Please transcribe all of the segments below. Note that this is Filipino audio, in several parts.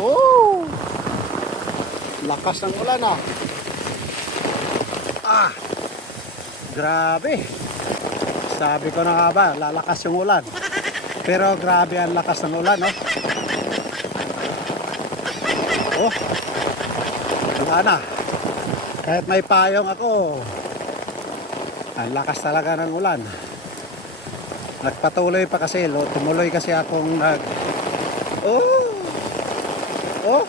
Oh! Lakas ng ulan ah. Ah! Grabe. Sabi ko na nga ba, lalakas yung ulan. Pero grabe ang lakas ng ulan, no? Oh! Wala na. Kahit may payong ako, ang lakas talaga ng ulan. Nagpatuloy pa kasi, tumuloy kasi akong Oh! Oh!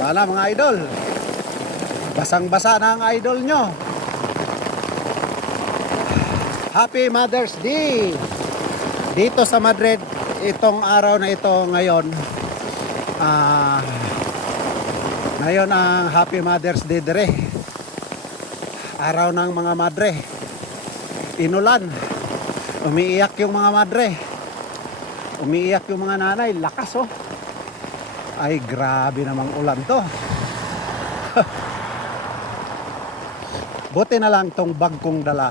Wala na mga idol. Basang-basa na ang idol nyo. Happy Mother's Day! Dito sa Madrid, itong araw na ito ngayon, ngayon ang Happy Mother's Day dire. Araw ng mga madre. Inulan. Umiiyak yung mga madre. Umiiyak yung mga nanay. Lakas oh. Ay grabe namang ulan to. Buti na lang tong bag kong dala.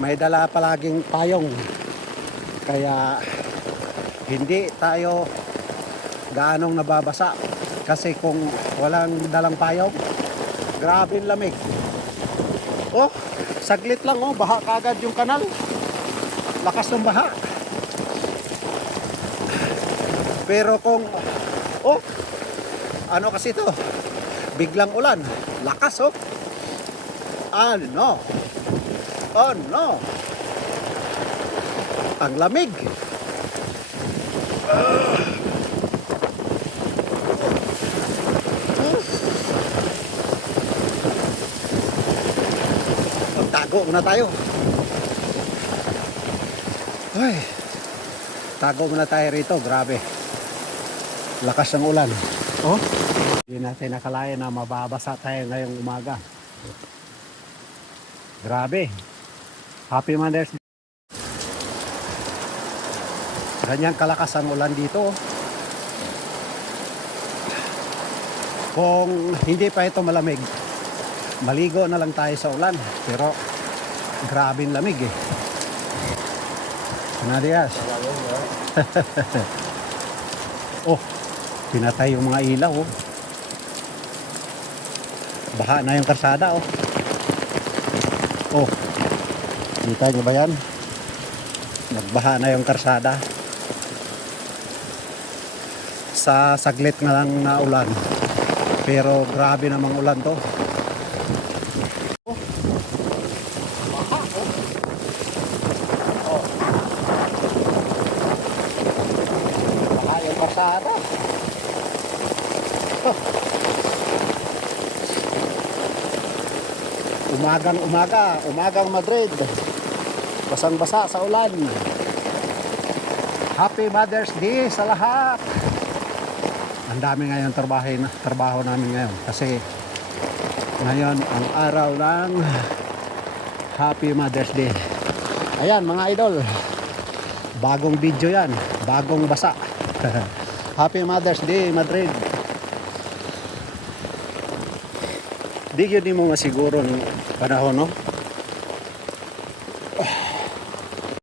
May dala palaging payong. Kaya hindi tayo gaanong nababasa. Kasi kung walang dalang payong, grabe yung lamig. Oh, saglit lang oh, baha kagad yung kanal. Lakas ng baha. Pero kung oh, ano kasi to? Biglang ulan, lakas oh. Ano? Oh no. Ang lamig. Tago muna tayo. Ay, tago muna tayo rito. Grabe. Lakas ng ulan. Oh, hindi natin nakalayan na mababasa tayo ngayong umaga. Grabe. Happy Mother's Day. Ganyan kalakas ang ulan dito. Kung hindi pa ito malamig, maligo na lang tayo sa ulan. Pero grabing lamig eh. Nadias. Oh, pinatay yung mga ilaw oh. Baha na yung karsada oh. Oh, kita nyo ba yan? Nagbaha na yung karsada. Sa saglit nga lang na ulan. Pero grabe namang ulan to. Pasada. Umagang Madrid. Basang-basa sa ulan. Happy Mother's Day sa lahat. Ang dami ngayon trabaho namin ngayon kasi ngayon ang araw ng Happy Mother's Day. Ayan mga idol. Bagong video yan. Bagong basa. Happy Mother's Day, Madrid. Di yun mo masiguro ng panahon, no?